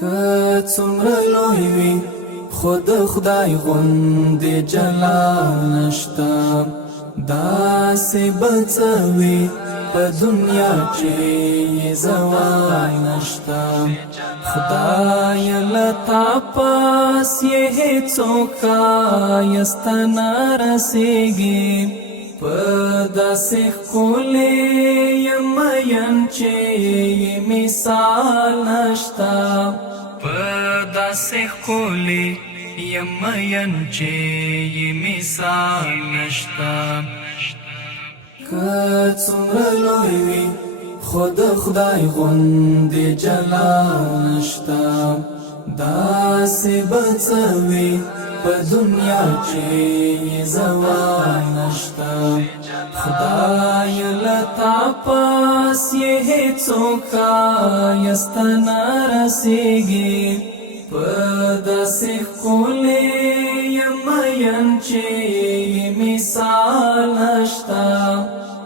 که څومره لوی وي خود خدای غوندې جلال نشته داسې به څه وي په دنیا چې زوال نشته خدای له تا پاس یې هېڅوک ښایسته نه رسېږي په داسې ښکلې یم مین چې مثال نشته په داسې ښکلې یم مین چې مثال نشته که څومره لوی وي خو د خدای غوندې جلال نشته داسې به څه وي په دنیا چې زوال نشته خدای له تا پاس یې هېڅوک ښایسته نه رسېږي په داسې ښکلې یم مین چې مثال نشته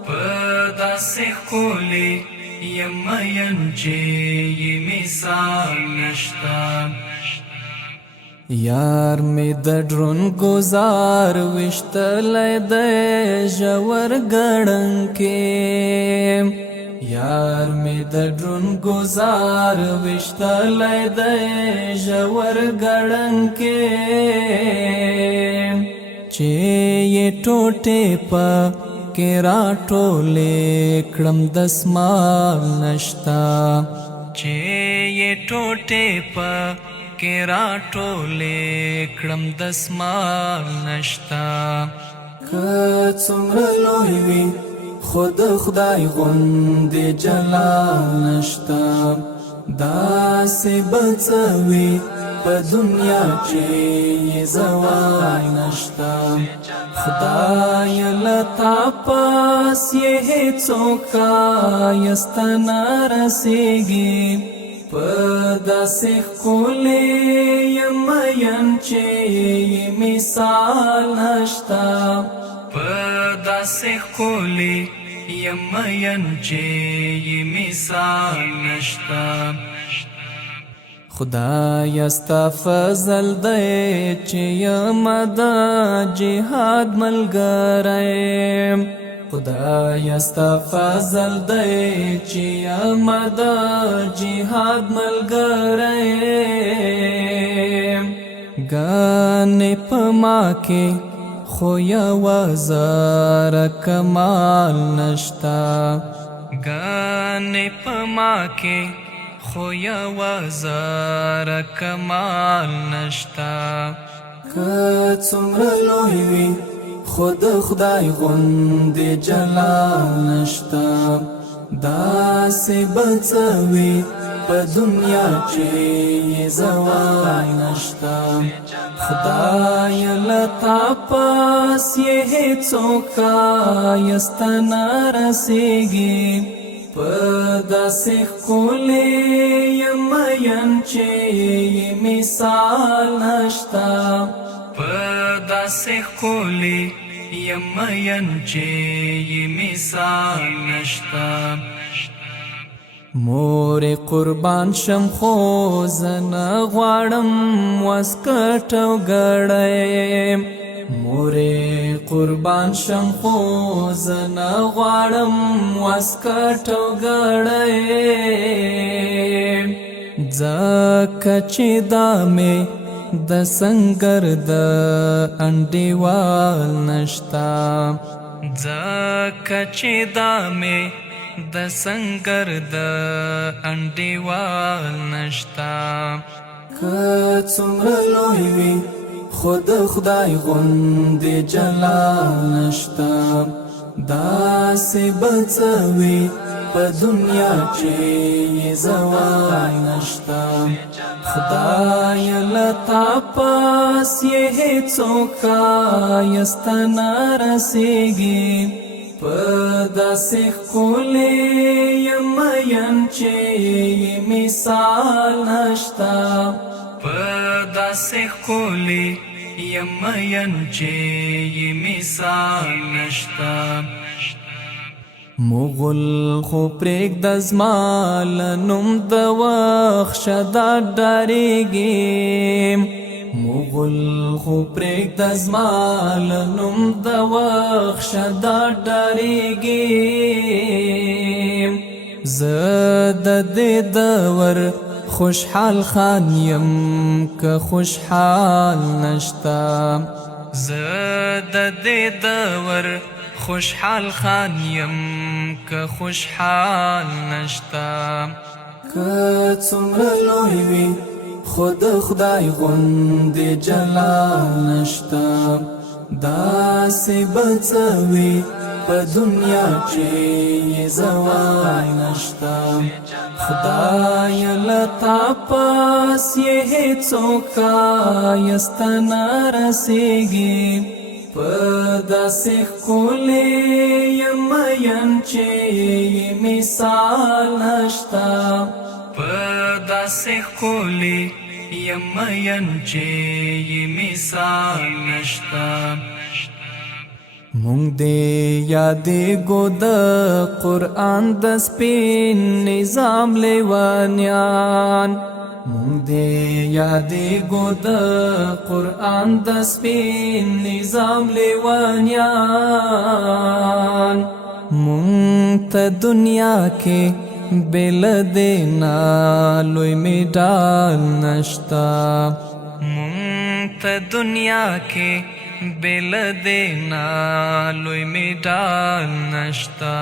په داسې ښکلې یم مین چې مثال نشته یار می د ډرون گزار وشتلی د ژور ګړنګې یار می د ډرون گزار وشتلی د ژور ګړنګې چې یې ټوټې په کې راټولې کړم دسمال نشته چې یې ټوټې په کې راټولې کړم دسمال نشته که څومره لوی وي خو د خدای غوندې جلال نشته داسې به څه وي په دنیا چې زوال نشته خدای له تا پاس یې هېڅوک ښایسته نه رسېږي په داسې ښکلې یم مین چې مثال نشته په داسې ښکلې یم مین چې مثال نشته خدای ستا فضل دی چې یم د جهاد ملګری خدای ستا فضل دی چې یم د جهاد ملګری ګانې په ما کې خو یوه زره کمال نشته ګانې په ما کې خو یوه زره کمال نشته که څومره لوی وي خو د خدای غوندې جلال نشته داسې به څه وي په دنیا چې زوال نشته خدای له تا پاس یې هېڅوک ښایسته نه رسېږي په داسې ښکلې یم مین چې مثال نشته په داسې ښکلې یم مین چې مثال نشته مور قربان شم خو زه نه غواړم واسکټ او ګړی مور قربان شم خو زه نه غواړم واسکټ او ګړی ځکه چې دا مې د سنگر د انډیوال نشته ځکه چې دا مې د سنگر د انډیوال نشته که څومره لوی وي خو د خدای غوندې جلال نشته داسې به څه وي په دنیا چې زوال نشته خدای له تا پاس یې هېڅوک ښایسته نه رسېږي په داسې ښکلې یم مین چې مثال نشته په داسې ښکلې یم مین چې مثال نشته مغل خو پرېږده زما له نوم د وخت شه دا ډارېږم مغل خو پرېږده زما له نوم د وخت شه دا ډارېږم زه د دې دور خوشحال خان یم که خوشحال نشتا زه د دې دور خوشحال خان یم که خوشحال نشتا که څومره لوی وي خود خدای غوندې جلال نشتا داسې به څه وي په دنیا چې زوال نشتا خدای له تا پاس یې هېڅوک ښایسته نه رسېږي په داسې ښکلې یم مین چې مثال نشتا په داسې ښکلې یم مین چې مثال نشتا مونږ دې یادېږو د قرآن د سپین نظام لیوانیان مونږ دې یادېږو د قرآن د سپین نظام لیوانیان مونږ ته دنیا کې بل دې نه لوی میډال نشتا مونږ ته دنیا کې بل دې نه لوی میډال نشتا